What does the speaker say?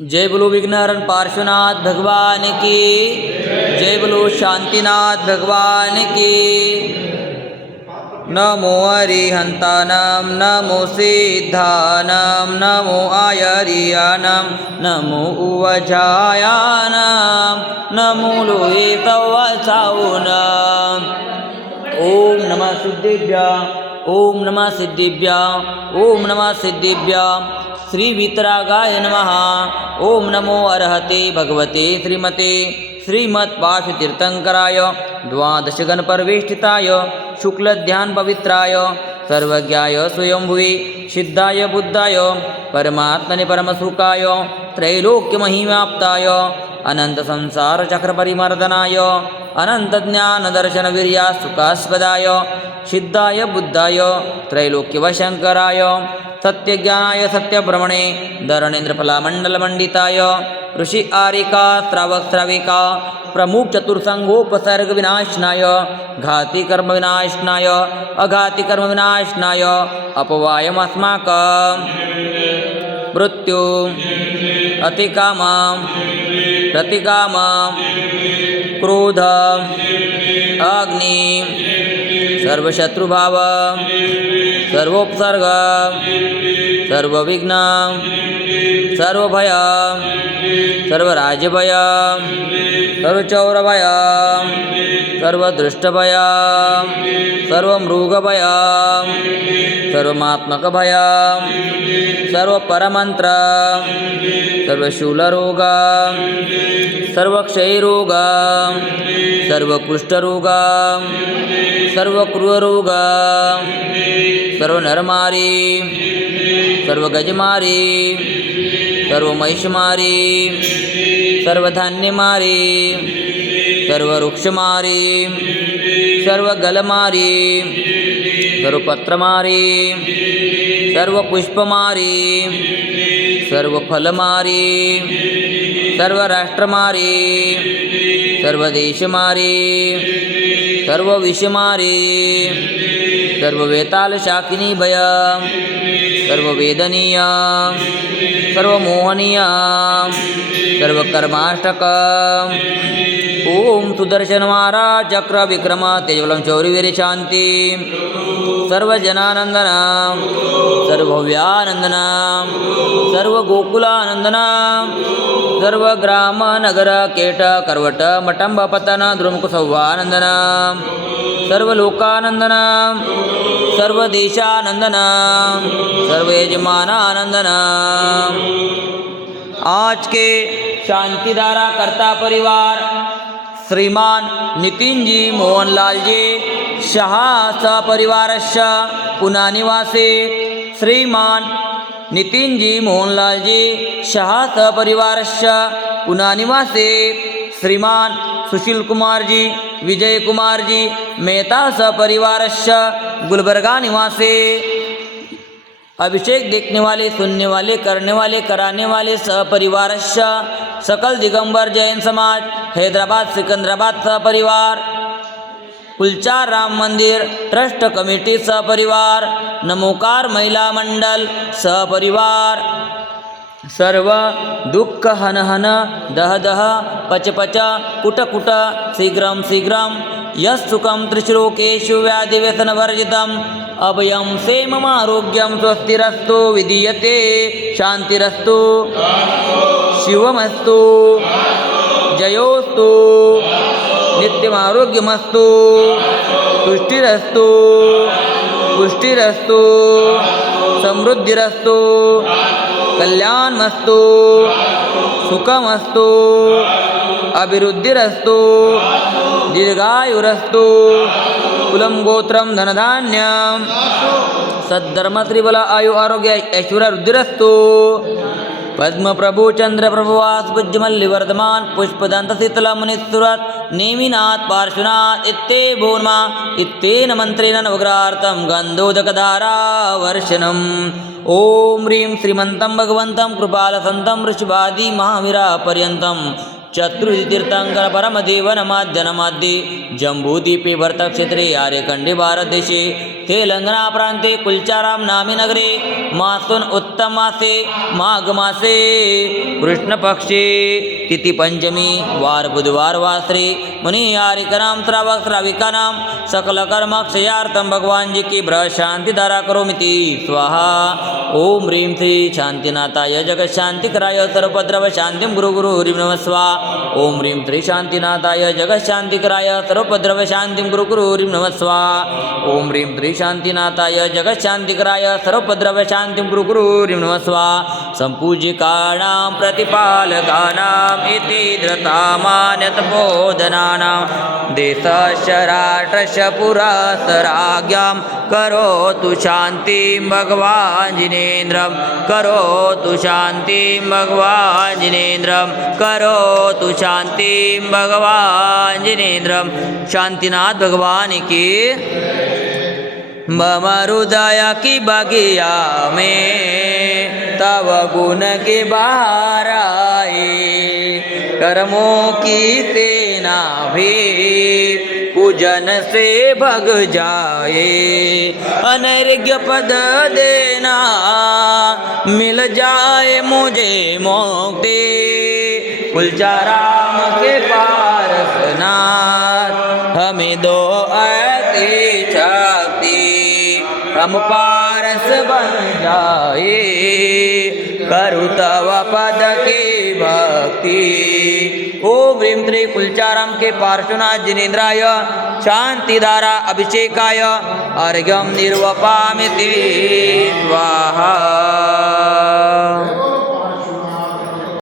जय बोलो विघ्नहरण पार्श्वनाथ भगवान की। जय बोलो शांतिनाथ भगवान की। नमो अरिहंतानां नमो सिद्धानां नमो आयर्यानां नमो उवजायानां नमो लोहे तवसाऊनां। ओम नमः सिद्धिभ्यां ओम नमः सिद्धिभ्यां ओम नमः सिद्धिभ्यां। श्री वीतरागाय नमः। ओम नमो अर्हते भगवते श्रीमते श्रीमत्पाशुतीर्थंकराय द्वादशगणपरिवेष्टिताय शुक्लध्यान पवित्राय सर्वज्ञाय स्वयंभुवे सिद्धाय बुद्धाय परमात्मने परमसुखाय त्रैलोक्यमहिमाप्ताय अनंत संसार चक्र परिमर्दनाय अनंत ज्ञान दर्शन वीर्या सुखास्पदाय सिद्धाय बुद्धाय त्रैलोक्यवशंकराय सत्यज्ञानाय सत्यभ्रमणे धरणेन्द्रफलामण्डलमण्डिताय ऋषि आरिका श्रावक श्राविका प्रमुख चतुर्संगोपसर्ग विनाशनाय घाति कर्म विनाशनाय अघाति कर्म विनाशनाय अपवायमस्माकं मृत्यु अतिकामं प्रतिकामं क्रोध अग्नि सर्वशत्रुभाव सर्वोपसर्ग सर्वविघ्न सर्वभय सर्वराज्यभय सर्वचौरभय सर्वदृष्टभय सर्वमृगभय सर्वमात्मकभय सर्वपरमंत्र सर्वशूलरोग सर्वक्षयरोग सर्वकुष्ठरोग सर्वक्रूररोग सर्वनरमारी सर्वगजमारी सर्वमहिषमारी सर्वधान्यमारी सर्ववृक्षमारी सर्वगलमारी सर्वपत्रमारी सर्वपुष्पमारी सर्वफलमारी सर्वराष्ट्रमारी सर्वदेशमारी सर्वविषमारी सर्ववेतालशाकिनी भय सर्ववेदनीय सर्वमोहनीय सर्वकर्माष्टक। ओम सुदर्शन महाराज चक्र विक्रम तेजवलम शौर्यवीर शांति सर्वजनानंदन सर्वभव्यानंदन सर्वगोकुलानंदन सर्वग्राम नगर केट करवट मटंब पतन द्रुमुख सौवानंदन सर्वलोकानंदन सर्वदेशानंदन सर्वयजमानानंदन। आज के शांतिधारा कर्ता परिवार श्रीमान नितिन जी मोहनलाल जी शाह सपरिवारस्य पुना निवासी श्रीमान नितिन जी मोहनलाल जी शाह सपरिवारस्य पुना निवासी श्रीमान सुशील कुमार जी विजय कुमार जी मेहता सपरिवारस्य गुलबर्गा निवासी। अभिषेक देखने वाले सुनने वाले करने वाले कराने वाले सहपरिवारस्य सकल दिगंबर जैन समाज हैदराबाद सिकंदराबाद सहपरिवार कुलचार राम मंदिर ट्रस्ट कमिटी सहपरिवार नमोकार महिला मंडल सहपरिवार सर्व दुःख हन हन दह दह पच पच कुट कुट शीघ्रं शीघ्रं यस्सुखं त्रिश्लोकेषु व्याधिव्यसनवर्जितम् अभयं सेमम आरोग्यं स्वस्तिरस्तु विधीयते शान्तिरस्तु शिवमस्तु जयोस्तु नित्यमारोग्यमस्तु तुष्टिरस्तु पुष्टिरस्तु समृद्धिरस्तु कल्याणमस्तु सुखमस्तु अभिवृद्धिरस्तु दीर्घायुरस्तु कुलं गोत्रं धनधान्यं सद्धर्म त्रिबल आयु आरोग्य ऐश्वर्य रुद्धिरस्तु पद्म प्रभु चंद्र प्रभुवास पुज्यमल्लि वर्धमान पुष्पदंत शीतल मुनिसुरत नेमिनाथ पार्श्वनाथ इत्ते भूर्मा इत्तेन मंत्रेण नवग्रहार्थं गंधोदकधारा वर्षणम्। ओम ह्रीं श्रीमन्तं भगवन्तं कृपालसन्तं ऋषभादि महावीरा पर्यन्तं चतुर्दि तीर्थंकर परमदेव नमाद्यनमाद्ये जम्बूद्वीपे भरतक्षेत्रे आर्यखण्डे भारतदेशे तेलंगना प्रान्ते कुलचाराम नामे नगरे मासून उत्तम मासे माघ मासे कृष्णपक्षे तिथि पंचमी वार बुधवार वासरे मुनि आर्यकनाम श्रावक श्राविकानां सकल कर्म क्षयार्थम भगवान जी की ब्रह शांति धारा करोमिति स्वाहा। ओम ह्रीं श्री शांतिनाथाय जगत शांतिकराय सर्वोपद्रव शांतिं गुरु गुरु हरिं नमः स्वाहा। ओम ह्रीं श्री शांतिनाथाय जगत शांतिकराय सर्वोपद्रव शांतिं गुरु गुरु हरिं नमः स्वाहा। ओम ह्रीं श्री शांतिनाथाय जगत शांतिकराय सर्वोपद्रव शांतिं गुरु गुरु हरिं नमः स्वाहा। संपूज्यकाणां प्रतिपालकानां इति धृतामान्यतपोधनानां देशस्य राष्ट्रस्य पुरस्सराज्ञां करोतु शान्तिं भगवान् जिनेन्द्रं करोतु शान्तिं भगवान् जिनेन्द्रं करोतु शान्तिं भगवान् जिनेन्द्रं। शांतिनाथ भगवान की मम हृदय की बगिया में तव गुण के बाहर आए कर्मों की सेना भी पूजन से भग जाए अनैर्घ्य पद देना मिल जाए मुझे मुक्ति कुलचाराम के पारसनाथ हमें दो ऐसी शक्ति हम पारस बन जाए करु तव पद की भक्ति। ओम ह्रीं श्री कुलचाराम के पार्श्वनाथ जिनेन्द्राय शांतिधारा अभिषेकाय अर्घ्यं निर्वपामि स्वाहा।